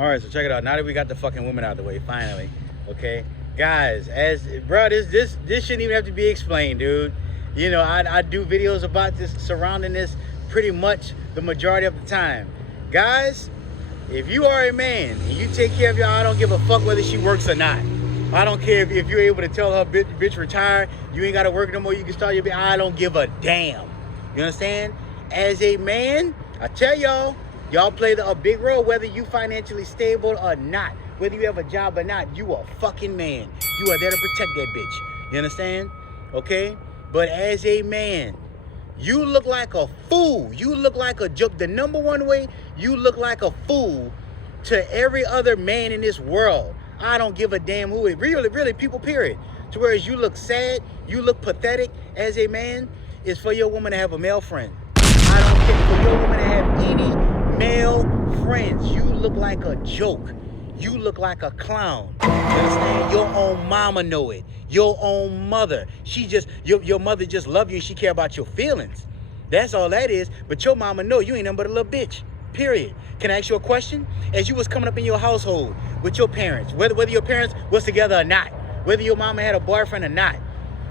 All right, so check it out. Now that we got the fucking women out of the way, finally, okay, guys, this shouldn't even have to be explained, dude. You know, I do videos about this, surrounding this, pretty much the majority of the time. Guys, if you are a man and you take care of your, I don't give a fuck whether she works or not. I don't care if you're able to tell her, bitch, retire, you ain't gotta work no more, you can start your bitch. I don't give a damn. You understand? As a man, I tell y'all play a big role, whether you financially stable or not, whether you have a job or not. You a fucking man. You are there to protect that bitch. You understand? Okay? But as a man, you look like a fool. You look like a joke. The number one way you look like a fool to every other man in this world. I don't give a damn who it really people, period. To whereas you look sad, you look pathetic as a man, is for your woman to have a male friend. I don't care for your woman to have any male friends. You look like a joke. You look like a clown. You understand? Your own mama know it. Your own mother. She just, your mother just love you and she care about your feelings. That's all that is. But your mama know you ain't nothing but a little bitch. Period. Can I ask you a question? As you was coming up in your household with your parents, whether your parents was together or not, whether your mama had a boyfriend or not,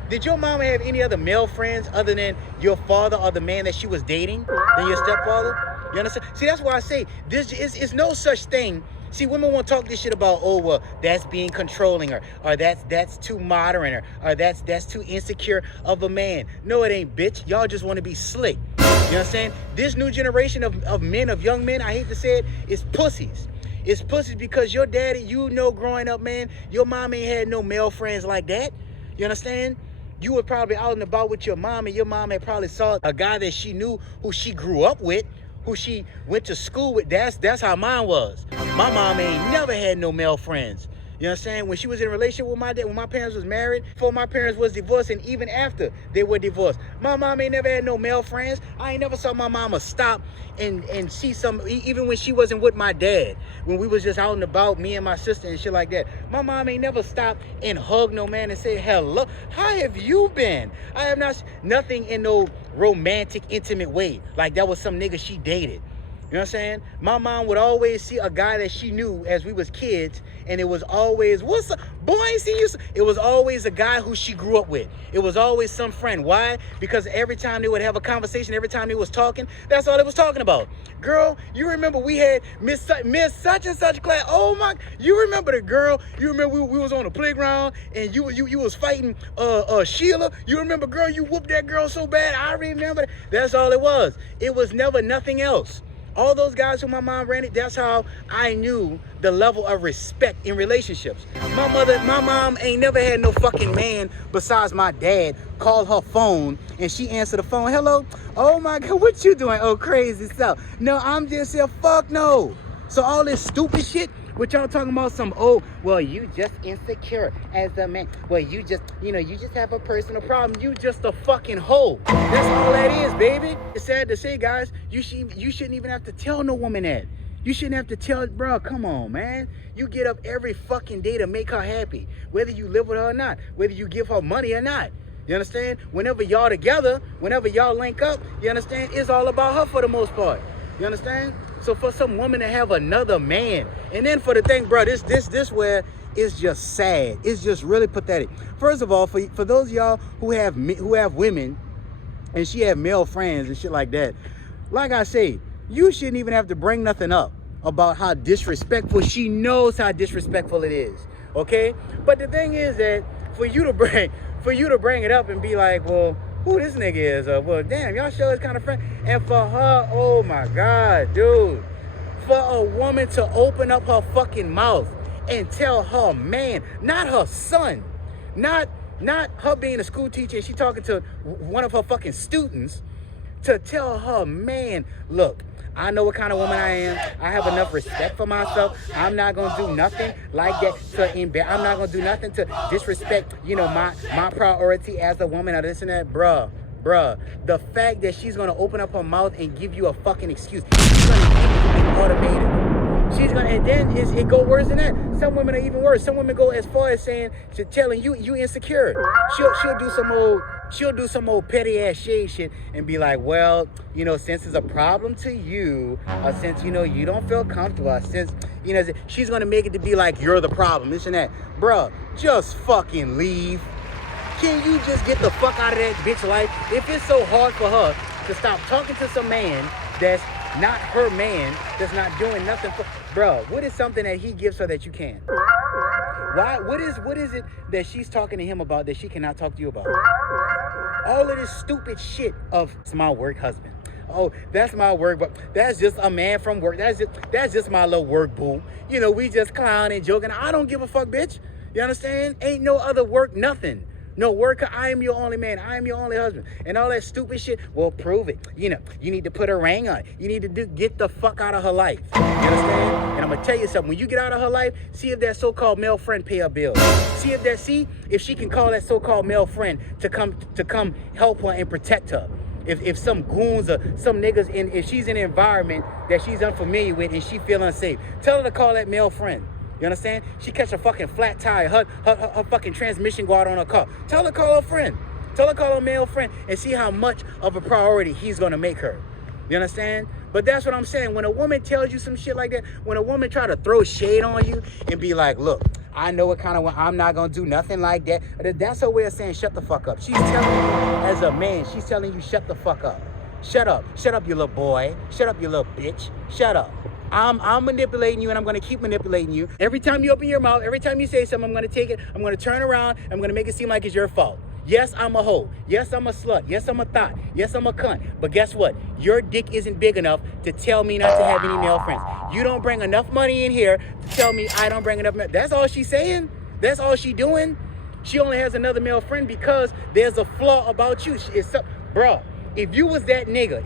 did your mama have any other male friends other than your father or the man that she was dating than your stepfather? You understand? See, that's why I say this is no such thing. See, women won't talk this shit about, oh, well, that's being controlling, or that's too modern, or that's too insecure of a man. No, it ain't, bitch. Y'all just want to be slick. You know what I'm saying? This new generation of men, of young men, I hate to say it, is pussies. It's pussies because your daddy, you know, growing up, man, your mom ain't had no male friends like that. You understand? You were probably out and about with your mom, and your mom had probably saw a guy that she knew, who she grew up with, who she went to school with. That's how mine was. My mom ain't never had no male friends. You know what I'm saying? When she was in a relationship with my dad, when my parents was married, before my parents was divorced, and even after they were divorced, my mom ain't never had no male friends. I ain't never saw my mama stop and see some, even when she wasn't with my dad, when we was just out and about, me and my sister and shit like that. My mom ain't never stopped and hugged no man and said, hello, how have you been? I have nothing in no romantic, intimate way. Like that was some nigga she dated. You know what I'm saying? My mom would always see a guy that she knew as we was kids, and it was always, what's up? Boy, I ain't seen you. It was always a guy who she grew up with. It was always some friend. Why? Because every time they would have a conversation, every time they was talking, that's all they was talking about. Girl, you remember we had Miss such and such class. Oh my, you remember the girl? You remember we was on the playground and you was fighting Sheila? You remember, girl, you whooped that girl so bad? I remember. That's all it was. It was never nothing else. All those guys who my mom ran it, that's how I knew the level of respect in relationships. My mom ain't never had no fucking man besides my dad call her phone and she answered the phone. Hello? Oh my God, what you doing? Oh, crazy stuff. No, I'm just here. Fuck no. So all this stupid shit, what y'all talking about some, oh, well, you just insecure as a man. Well, you just, you just have a personal problem. You just a fucking hoe. That's all that is, baby. It's sad to say, guys, you shouldn't even have to tell no woman that. You shouldn't have to tell, bro, come on, man. You get up every fucking day to make her happy, whether you live with her or not, whether you give her money or not. You understand? Whenever y'all together, whenever y'all link up, you understand? It's all about her for the most part. You understand? So for some woman to have another man, and then for the thing, bro, this where it's just sad. It's just really pathetic. First of all, for those of y'all who have women, and she have male friends and shit like that, like I say, you shouldn't even have to bring nothing up about how disrespectful. She knows how disrespectful it is. Okay? But the thing is that for you to bring it up and be like, well, who this nigga is? Well, damn, y'all show is kind of friend. And for her, oh my God, dude. For a woman to open up her fucking mouth and tell her man, not her son, not her being a school teacher and she talking to one of her fucking students, to tell her man, look, I know what kind of woman I am. I have enough respect for myself. I'm not going to do nothing like that I'm not going to do nothing to disrespect, my priority as a woman or this and that. Bruh. The fact that she's going to open up her mouth and give you a fucking excuse. She's going to give you an ultimatum. And then it go worse than that. Some women are even worse. Some women go as far as saying, telling you insecure. She'll do some old, She'll do some old petty ass shade shit and be like, well, you know, since it's a problem to you, since, you know, you don't feel comfortable, since, you know, she's gonna make it to be like you're the problem, this and that. Bruh, just fucking leave. Can you just get the fuck out of that bitch life? If it's so hard for her to stop talking to some man that's not her man, that's not doing nothing for, bruh, what is something that he gives her that you can't? Why? What is it that she's talking to him about that she cannot talk to you about? All of this stupid shit of, it's my work husband. Oh, that's my work, but that's just a man from work. That's just my little work boo. You know, we just clowning, joking. I don't give a fuck, bitch. You understand? Ain't no other work, nothing. No worker, I am your only man. I am your only husband. And all that stupid shit, well, prove it. You know, you need to put a ring on it. You need to get the fuck out of her life. You understand? And I'm gonna tell you something. When you get out of her life, see if that so-called male friend pay her bills. See if she can call that so-called male friend to come help her and protect her. If some goons or some niggas if she's in an environment that she's unfamiliar with and she feel unsafe, tell her to call that male friend. You understand? She catch a fucking flat tire, her fucking transmission go out on her car. Tell her to call her friend. Tell her to call her male friend and see how much of a priority he's gonna make her. You understand? But that's what I'm saying. When a woman tells you some shit like that, when a woman try to throw shade on you and be like, look, I know what kind of one, I'm not gonna do nothing like that. That's her way of saying shut the fuck up. She's telling you as a man, she's telling you shut the fuck up. Shut up. Shut up, you little boy. Shut up, you little bitch. Shut up. I'm manipulating you and I'm going to keep manipulating you. Every time you open your mouth, every time you say something, I'm going to take it, I'm going to turn around, I'm going to make it seem like it's your fault. Yes, I'm a hoe. Yes, I'm a slut. Yes, I'm a thot. Yes, I'm a cunt. But guess what? Your dick isn't big enough to tell me not to have any male friends. You don't bring enough money in here to tell me I don't bring enough money. That's all she's saying. That's all she doing. She only has another male friend because there's a flaw about you. Bruh. If you was that nigga,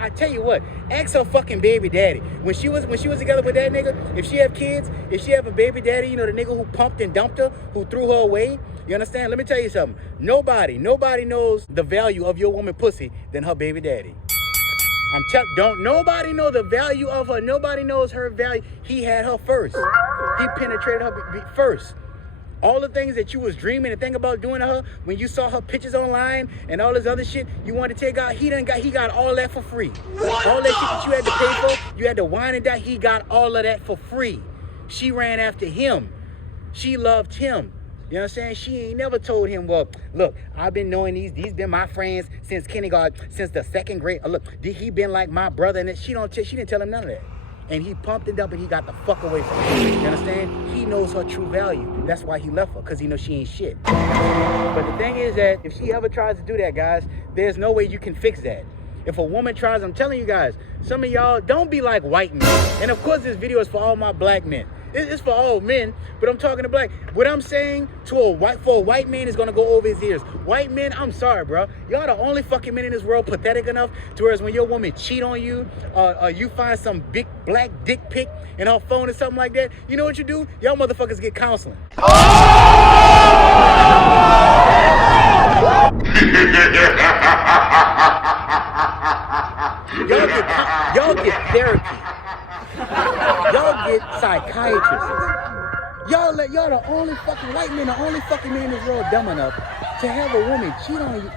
I tell you what, ask her fucking baby daddy. When she was together with that nigga, if she have kids, if she have a baby daddy, you know, the nigga who pumped and dumped her, who threw her away, you understand? Let me tell you something. Nobody knows the value of your woman pussy than her baby daddy. Nobody know the value of her. Nobody knows her value. He had her first. He penetrated her first. All the things that you was dreaming and think about doing to her, when you saw her pictures online and all this other shit you wanted to take out, he got all that for free. All that shit that you had to pay for, you had to wine and die, he got all of that for free. She ran after him. She loved him. You know what I'm saying? She ain't never told him, well, look, I've been knowing these been my friends since kindergarten, since the second grade. Look, he been like my brother, and she didn't tell him none of that. And he pumped and dumped and he got the fuck away from her. You understand? He knows her true value. That's why he left her, because he knows she ain't shit. But the thing is that if she ever tries to do that, guys, there's no way you can fix that. If a woman tries, I'm telling you guys, some of y'all, don't be like white men. And of course, this video is for all my black men. It's for all men, but I'm talking to black. What I'm saying for a white man is gonna go over his ears. White men, I'm sorry, bro. Y'all the only fucking men in this world pathetic enough to whereas when your woman cheat on you, you find some big black dick pic in her phone or something like that, you know what you do? Y'all motherfuckers get counseling. Y'all get therapy. Y'all get psychiatrists. Y'all the only fucking white men, the only fucking men in this world dumb enough to have a woman cheat on you.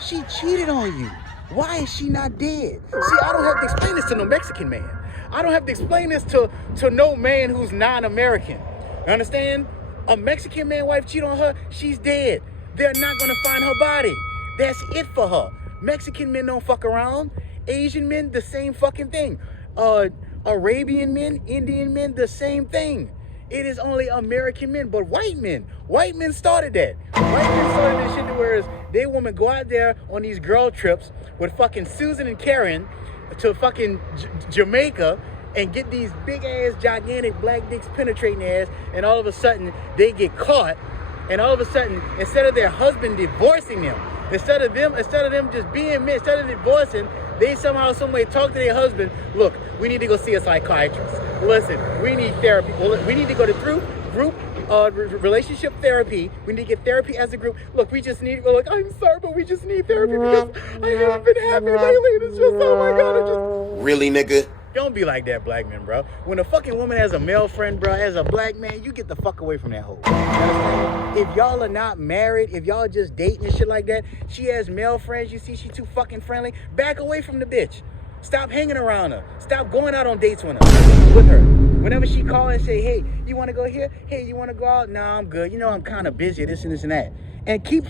She cheated on you. Why is she not dead? See, I don't have to explain this to no Mexican man. I don't have to explain this to no man who's non-American. You understand? A Mexican man wife cheat on her, she's dead. They're not gonna find her body. That's it for her. Mexican men don't fuck around. Asian men, the same fucking thing. Arabian men, Indian men, the same thing. It is only American men, but white men started that. White men started that shit to whereas they women go out there on these girl trips with fucking Susan and Karen to fucking Jamaica and get these big ass, gigantic black dicks penetrating their ass, and all of a sudden they get caught, and all of a sudden, instead of their husband divorcing them, instead of them just being men, instead of divorcing, they somehow, some way talk to their husband, look, we need to go see a psychiatrist. Listen, we need therapy. Well, we need to go to group relationship therapy. We need to get therapy as a group. Look, we just need to go, like, I'm sorry, but we just need therapy because I haven't been happy lately. And it's just, oh my God, Really, nigga? Don't be like that, black men, bro. When a fucking woman has a male friend, bro, as a black man, you get the fuck away from that hoe. You understand? If y'all are not married, if y'all just dating and shit like that, she has male friends, you see she too fucking friendly, back away from the bitch. Stop hanging around her. Stop going out on dates with her. Whenever she call and say, hey, you want to go here? Hey, you want to go out? Nah, I'm good. You know I'm kind of busy, this and this and that. And keep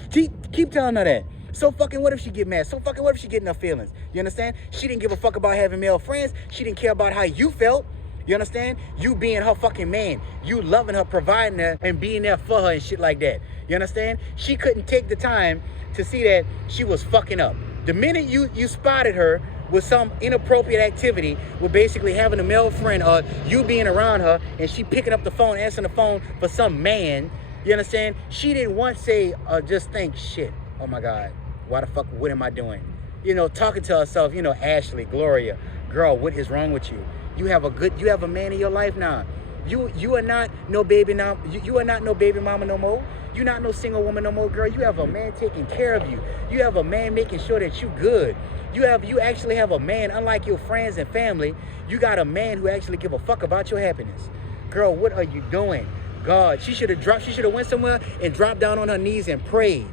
telling her that. So fucking what if she get mad? So fucking what if she get in her feelings? You understand? She didn't give a fuck about having male friends. She didn't care about how you felt. You understand? You being her fucking man. You loving her, providing her, and being there for her and shit like that. You understand? She couldn't take the time to see that she was fucking up. The minute you spotted her with some inappropriate activity, with basically having a male friend or you being around her and she picking up the phone, answering the phone for some man, you understand? She didn't once say or just think, shit, oh my God, why the fuck, what am I doing? You know, talking to herself, you know, Ashley, Gloria, girl, what is wrong with you? You have a man in your life now. You are not no baby now. You are not no baby mama no more. You're not no single woman no more, girl. You have a man taking care of you. You have a man making sure that you good. You actually have a man, unlike your friends and family, you got a man who actually give a fuck about your happiness. Girl, what are you doing? God, she should have went somewhere and dropped down on her knees and prayed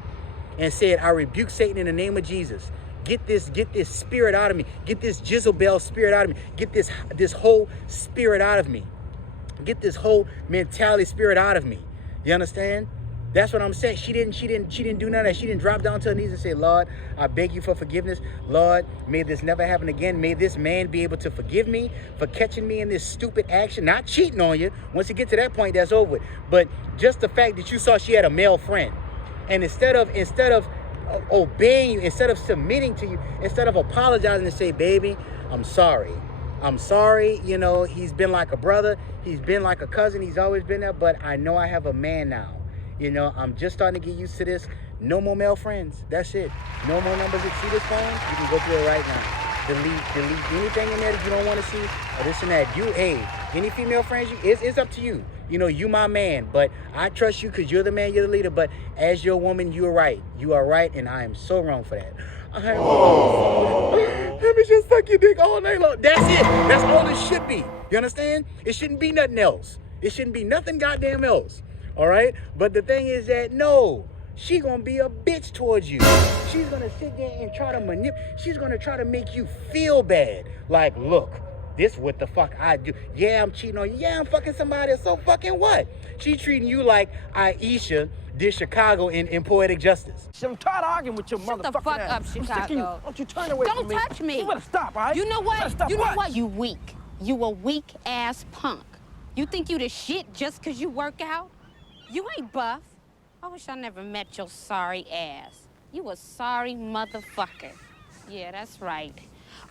and said, I rebuke Satan in the name of Jesus. Get this spirit out of me. Get this Jezebel spirit out of me. Get this whole spirit out of me. Get this whole mentality spirit out of me. You understand? That's what I'm saying. She didn't do none of that. She didn't drop down to her knees and say, Lord, I beg you for forgiveness. Lord, may this never happen again. May this man be able to forgive me for catching me in this stupid action, not cheating on you. Once you get to that point, that's over with. But just the fact that you saw she had a male friend, and instead of obeying you, instead of submitting to you, instead of apologizing and say, baby, I'm sorry. I'm sorry, you know, he's been like a brother. He's been like a cousin. He's always been there, but I know I have a man now. You know, I'm just starting to get used to this. No more male friends. That's it. No more numbers. See this phone? You can go through it right now. Delete anything in there that you don't want to see, or this and that. Hey, any female friends, it's up to you. You know, you my man, but I trust you because you're the man, you're the leader. But as your woman, you're right. You are right, and I am so wrong for that. Let me just suck your dick all night long. That's it. That's all it should be. You understand? It shouldn't be nothing else. It shouldn't be nothing goddamn else. All right? But the thing is that, no, she gonna be a bitch towards you. She's gonna sit there and try to manipulate. She's gonna try to make you feel bad. Like, look, this what the fuck I do. Yeah, I'm cheating on you. Yeah, I'm fucking somebody. So fucking what? She treating you like Aisha did Chicago in Poetic Justice. I'm tired of arguing with your motherfucking Shut the fuck ass. up, Chicago. Don't you turn away from me. Don't touch me. You better stop, all right? You know what? You know what? You weak. You a weak ass punk. You think you the shit just cause you work out? You ain't buff. I wish I never met your sorry ass. You a sorry motherfucker. Yeah, that's right.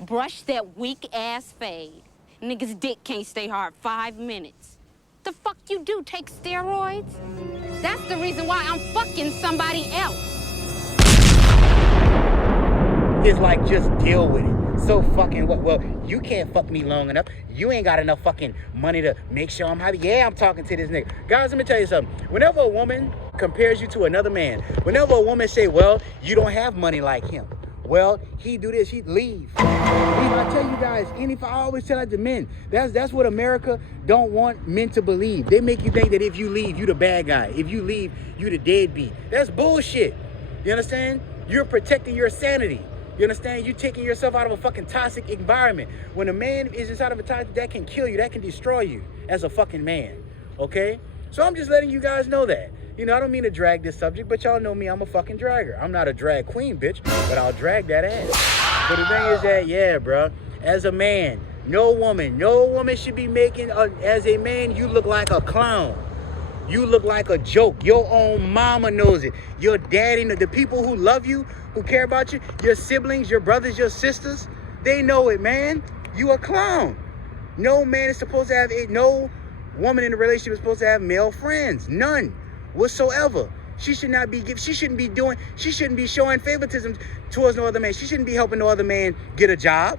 Brush that weak ass fade. Nigga's dick can't stay hard 5 minutes. The fuck you do, take steroids? That's the reason why I'm fucking somebody else. It's like, just deal with it. So fucking what? Well, you can't fuck me long enough. You ain't got enough fucking money to make sure I'm happy. Yeah, I'm talking to this nigga. Guys, let me tell you something. Whenever a woman compares you to another man, whenever a woman say, well, you don't have money like him. Well, he do this, he leave. I tell you guys, I always tell that to men. That's what America don't want men to believe. They make you think that if you leave, you the bad guy. If you leave, you the deadbeat. That's bullshit. You understand? You're protecting your sanity. You understand? You're taking yourself out of a fucking toxic environment. When a man is inside of a toxic, that can kill you. That can destroy you as a fucking man. Okay? So I'm just letting you guys know that. You know, I don't mean to drag this subject, but y'all know me. I'm a fucking dragger. I'm not a drag queen, bitch, but I'll drag that ass. But the thing is that, yeah, bro, as a man, no woman should be making, as a man, you look like a clown. You look like a joke. Your own mama knows it. Your daddy, the people who love you, who care about you, your siblings, your brothers, your sisters, they know it, man. You a clown. No man is supposed to have no woman in a relationship is supposed to have male friends. None whatsoever. She shouldn't be showing favoritism towards no other man. She shouldn't be helping no other man get a job.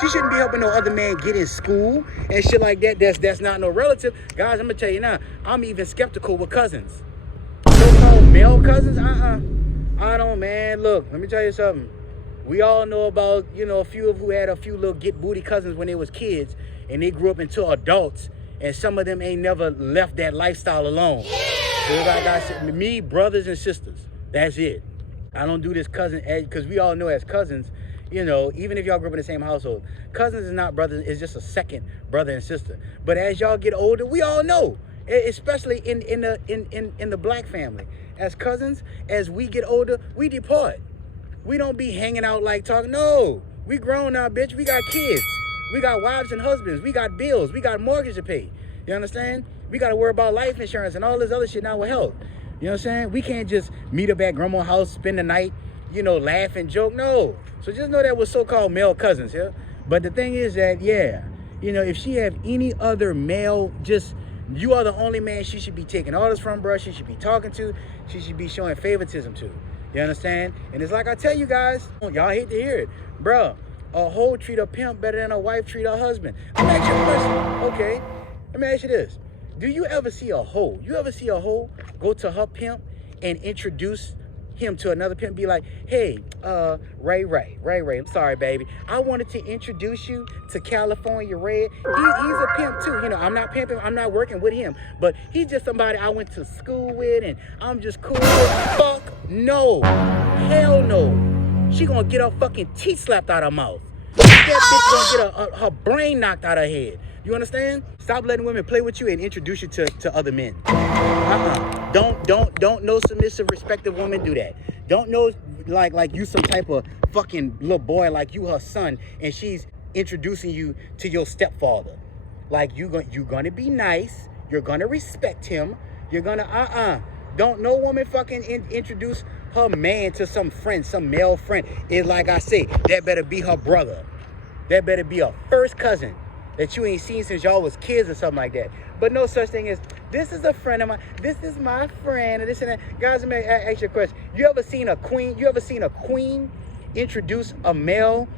She shouldn't be helping no other man get in school and shit like that. That's not no relative. Guys, I'm gonna tell you now, I'm even skeptical with cousins. So-called male cousins, I don't, man. Look, let me tell you something. We all know about, you know, a few of who had a few little get booty cousins when they was kids and they grew up into adults, and some of them ain't never left that lifestyle alone. So like I said, me, brothers and sisters, that's it. I don't do this cousin, because we all know as cousins, you know, even if y'all grew up in the same household, cousins is not brothers, it's just a second brother and sister. But as y'all get older, we all know, especially in the black family, as cousins, as we get older, we depart. We don't be hanging out like talking. No, we grown now, bitch. We got kids. We got wives and husbands. We got bills. We got mortgage to pay. You understand? We got to worry about life insurance and all this other shit now with health. You know what I'm saying? We can't just meet up at grandma's house, spend the night, you know, laugh and joke. No. So just know that we're so-called male cousins, yeah? But the thing is that, yeah, you know, if she have any other male, just, you are the only man she should be taking orders from, bro. She should be talking to. She should be showing favoritism to. You understand? And it's like I tell you guys, y'all hate to hear it. Bruh, a hoe treat a pimp better than a wife treat her husband. Let me ask you a question. Okay, let me ask you this. Do you ever see a hoe? You ever see a hoe go to her pimp and introduce him to another pimp? Be like, hey, Ray, I'm sorry, baby. I wanted to introduce you to California Red. He's a pimp too. You know, I'm not pimping, I'm not working with him, but he's just somebody I went to school with and I'm just cool with. Fuck no. Hell no. She gonna get her fucking teeth slapped out her mouth. That bitch gonna get her brain knocked out her head. You understand? Stop letting women play with you and introduce you to other men. Don't no submissive, respective woman do that. Don't know like you some type of fucking little boy, like you her son, and she's introducing you to your stepfather. Like you gonna be nice. You're gonna respect him. You're gonna Don't no woman fucking introduce her man to some friend, some male friend. It's like I say, that better be her brother. That better be a first cousin that you ain't seen since y'all was kids or something like that. But no such thing as, this is a friend of mine, this is my friend, and this and that. Guys, let me ask you a question. You ever seen a queen introduce her male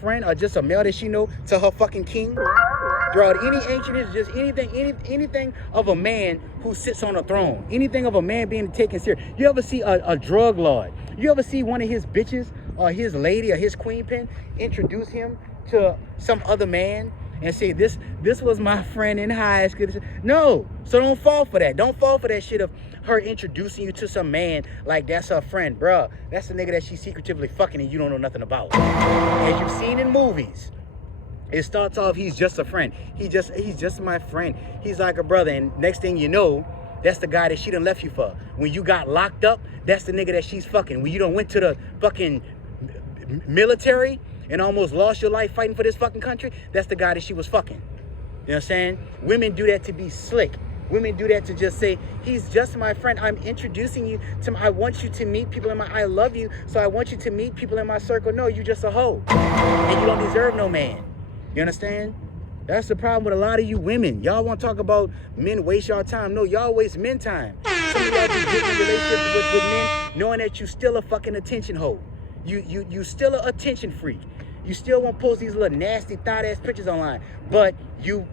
friend, or just a male that she know, to her fucking king? Throughout any ancient history, just anything of a man who sits on a throne, anything of a man being taken serious. You ever see a drug lord? You ever see one of his bitches or his lady or his queen pin introduce him to some other man and say, this was my friend in high school? No. So don't fall for that. Don't fall for that shit of her introducing you to some man like that's her friend. Bruh, that's the nigga that she's secretively fucking and you don't know nothing about. As you've seen in movies, it starts off, he's just a friend. He's just my friend. He's like a brother. And next thing you know, that's the guy that she done left you for. When you got locked up, that's the nigga that she's fucking. When you done went to the fucking military and almost lost your life fighting for this fucking country, that's the guy that she was fucking. You know what I'm saying? Women do that to be slick. Women do that to just say, he's just my friend. I'm introducing you to I want you to meet people I love you, so I want you to meet people in my circle. No, you just a hoe. And you don't deserve no man. You understand? That's the problem with a lot of you women. Y'all want to talk about men waste y'all time. No, y'all waste men time. Some of y'all be getting in relationships with men knowing that you still a fucking attention hoe. You still an attention freak. You still want to post these little nasty thought-ass pictures online. But you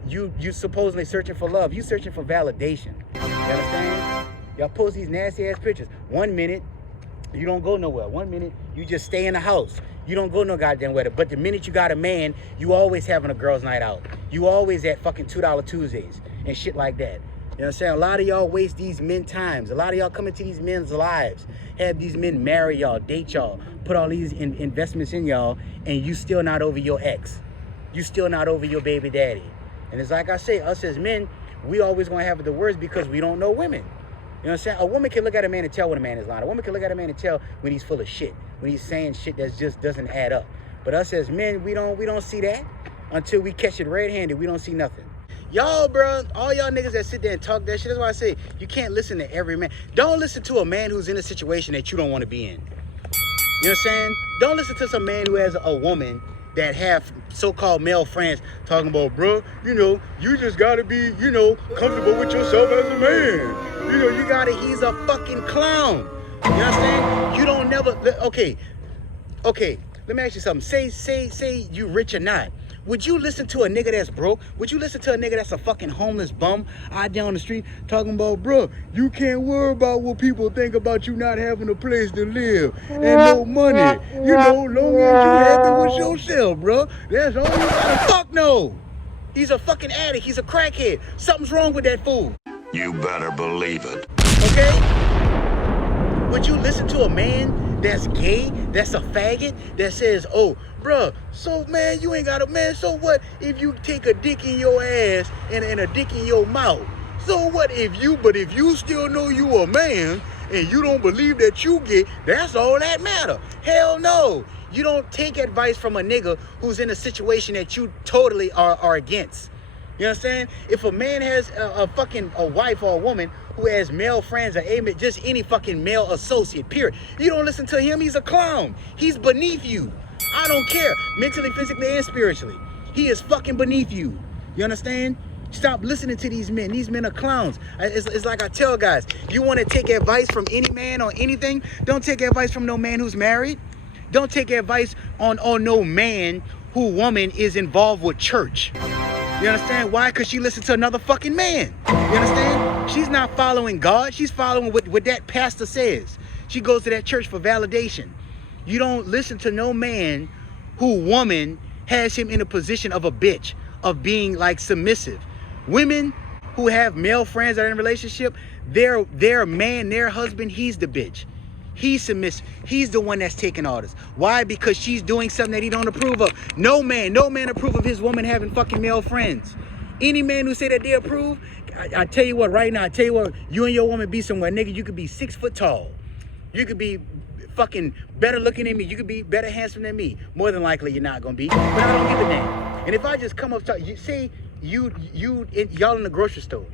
supposedly searching for love. You searching for validation. You understand? Y'all post these nasty-ass pictures. 1 minute, you don't go nowhere. 1 minute, you just stay in the house. You don't go no goddamn where. But the minute you got a man, you always having a girls' night out. You always at fucking $2 Tuesdays and shit like that. You know what I'm saying? A lot of y'all waste these men times. A lot of y'all come into these men's lives, have these men marry y'all, date y'all, put all these investments in y'all, and you still not over your ex. You still not over your baby daddy. And it's like I say, us as men, we always gonna have the worst because we don't know women. You know what I'm saying? A woman can look at a man and tell when a man is lying. A woman can look at a man and tell when he's full of shit, when he's saying shit that just doesn't add up. But us as men, we don't see that. Until we catch it red-handed, we don't see nothing. Y'all, bro, all y'all niggas that sit there and talk that shit, that's why I say you can't listen to every man. Don't listen to a man who's in a situation that you don't want to be in. You know what I'm saying? Don't listen to some man who has a woman that have so-called male friends talking about, bro, you know, you just gotta be, you know, comfortable with yourself as a man. You know, he's a fucking clown. You know what I'm saying? You don't never, okay, let me ask you something. Say you rich or not. Would you listen to a nigga that's broke? Would you listen to a nigga that's a fucking homeless bum out down the street talking about, bro, you can't worry about what people think about you not having a place to live and no money. You know, long as you happy with yourself, bro. That's all you gotta. Fuck no. He's a fucking addict. He's a crackhead. Something's wrong with that fool. You better believe it. Okay? Would you listen to a man that's gay, that's a faggot, that says, oh, bruh, so man, you ain't got a man, so what if you take a dick in your ass and a dick in your mouth? So what if you still know you a man and you don't believe that you gay, that's all that matter. Hell no. You don't take advice from a nigga who's in a situation that you totally are against. You know what I'm saying? If a man has a wife or a woman who has male friends or just any fucking male associate, period, you don't listen to him. He's a clown. He's beneath you. I don't care. Mentally, physically, and spiritually. He is fucking beneath you. You understand? Stop listening to these men. These men are clowns. It's like I tell guys, you want to take advice from any man on anything, don't take advice from no man who's married. Don't take advice on no man who woman is involved with church. You understand? Why? Because she listens to another fucking man. You understand? She's not following God. She's following what that pastor says. She goes to that church for validation. You don't listen to no man who woman has him in a position of a bitch, of being like submissive. Women who have male friends that are in a relationship, their man, their husband, he's the bitch. He's submissive. He's the one that's taking orders. Why? Because she's doing something that he don't approve of. No man approve of his woman having fucking male friends. Any man who say that they approve, I tell you what, right now, you and your woman be somewhere, nigga, you could be 6 foot tall. You could be fucking better looking than me. You could be better handsome than me. More than likely you're not gonna be, but I don't give a damn. And if I just come up to you, say y'all in the grocery store,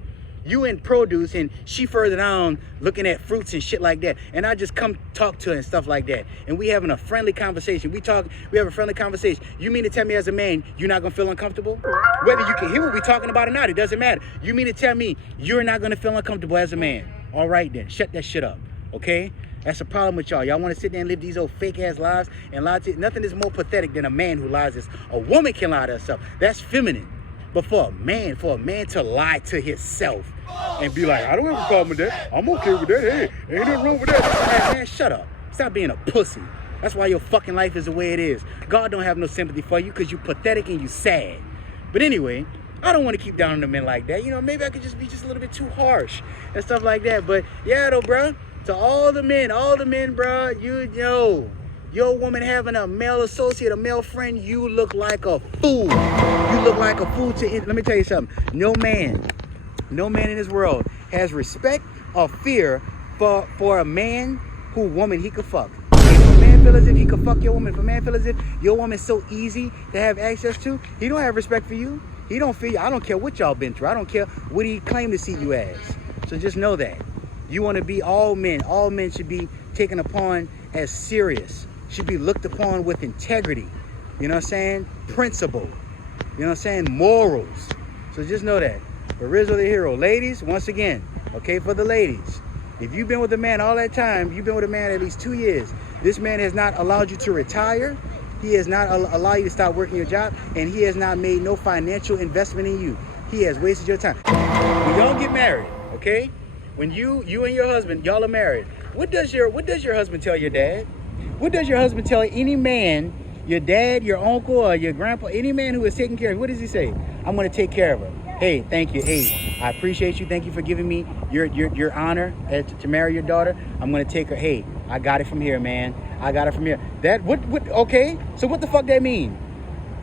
you in produce and she further down looking at fruits and shit like that, and I just come talk to her and stuff like that, and we having a friendly conversation. We have a friendly conversation. You mean to tell me as a man you're not gonna feel uncomfortable? Whether you can hear what we're talking about or not, it doesn't matter. You mean to tell me you're not gonna feel uncomfortable as a man? All right then, shut that shit up, okay? That's the problem with y'all. Y'all want to sit there and live these old fake ass lives and lie to. Nothing is more pathetic than a man who lies. A woman can lie to herself. That's feminine. But for a man to lie to himself and be like, I don't have a problem with that. I'm okay with that. Hey, ain't nothing wrong with that. Man, shut up. Stop being a pussy. That's why your fucking life is the way it is. God don't have no sympathy for you because you pathetic and you sad. But anyway, I don't want to keep down on the men like that. You know, maybe I could just be just a little bit too harsh and stuff like that. But yeah, though, bro, to all the men, bro, you know, your woman having a male associate, a male friend, you look like a fool. You look like a fool to, let me tell you something. No man in this world has respect or fear for a man who woman he could fuck. If a man feel as if he could fuck your woman, if a man feel as if your woman's so easy to have access to, he don't have respect for you. He don't feel you. I don't care what y'all been through. I don't care what he claimed to see you as. So just know that. You want to be all men. All men should be taken upon as serious. Should be looked upon with integrity. You know what I'm saying? Principle. You know what I'm saying? Morals. So just know that. But Rizzo the hero. Ladies, once again, okay, for the ladies, if you've been with a man all that time, you've been with a man at least 2 years, this man has not allowed you to retire. He has not allowed you to stop working your job, and he has not made no financial investment in you. He has wasted your time. When y'all get married, okay? When you and your husband, y'all are married, what does your husband tell your dad? What does your husband tell any man, your dad, your uncle, or your grandpa, any man who is taking care of you? What does he say? I'm going to take care of her. Hey, thank you. Hey, I appreciate you. Thank you for giving me your honor to marry your daughter. I'm going to take her. Hey, I got it from here, man. I got it from here. Okay, so what the fuck that mean?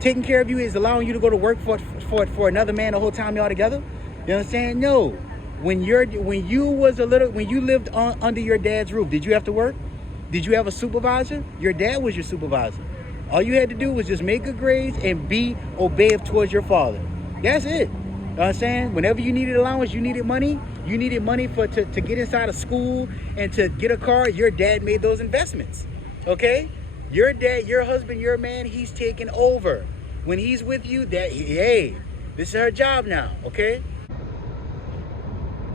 Taking care of you is allowing you to go to work for another man the whole time y'all together? You know what I'm saying? No. When you lived under your dad's roof, did you have to work? Did you have a supervisor? Your dad was your supervisor. All you had to do was just make good grades and be obeyed towards your father. That's it. You know what I'm saying? Whenever you needed allowance, you needed money to get inside of school and to get a car, your dad made those investments. Okay? Your dad, your husband, your man, he's taking over. When he's with you, hey, this is her job now, okay?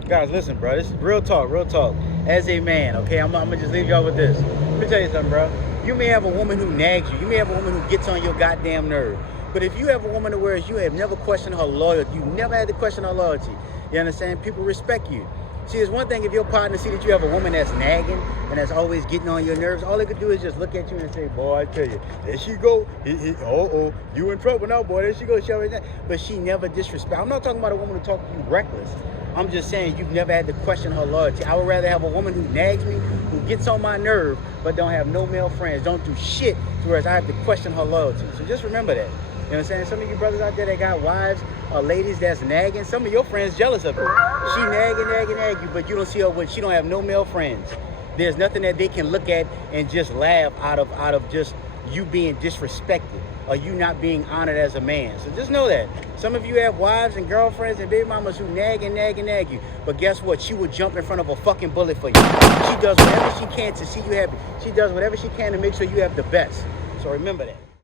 Guys, listen, bro. This is real talk. As a man, okay? I'm gonna just leave y'all with this. Let me tell you something, bro. You may have a woman who nags you. You may have a woman who gets on your goddamn nerve. But if you have a woman to where you have never questioned her loyalty, you never had to question her loyalty, you understand? People respect you. See, it's one thing if your partner see that you have a woman that's nagging and that's always getting on your nerves. All they could do is just look at you and say, boy, I tell you, there she go. You in trouble now, boy. There she go. But she never disrespect. I'm not talking about a woman who talks to you reckless. I'm just saying you've never had to question her loyalty. I would rather have a woman who nags me, who gets on my nerve, but don't have no male friends, don't do shit, whereas I have to question her loyalty. So just remember that. You know what I'm saying? Some of you brothers out there that got wives or ladies that's nagging, some of your friends jealous of her. She nag you, but you don't see her with, she don't have no male friends. There's nothing that they can look at and just laugh out of just you being disrespected or you not being honored as a man. So just know that. Some of you have wives and girlfriends and baby mamas who nag you. But guess what? She will jump in front of a fucking bullet for you. She does whatever she can to see you happy. She does whatever she can to make sure you have the best. So remember that.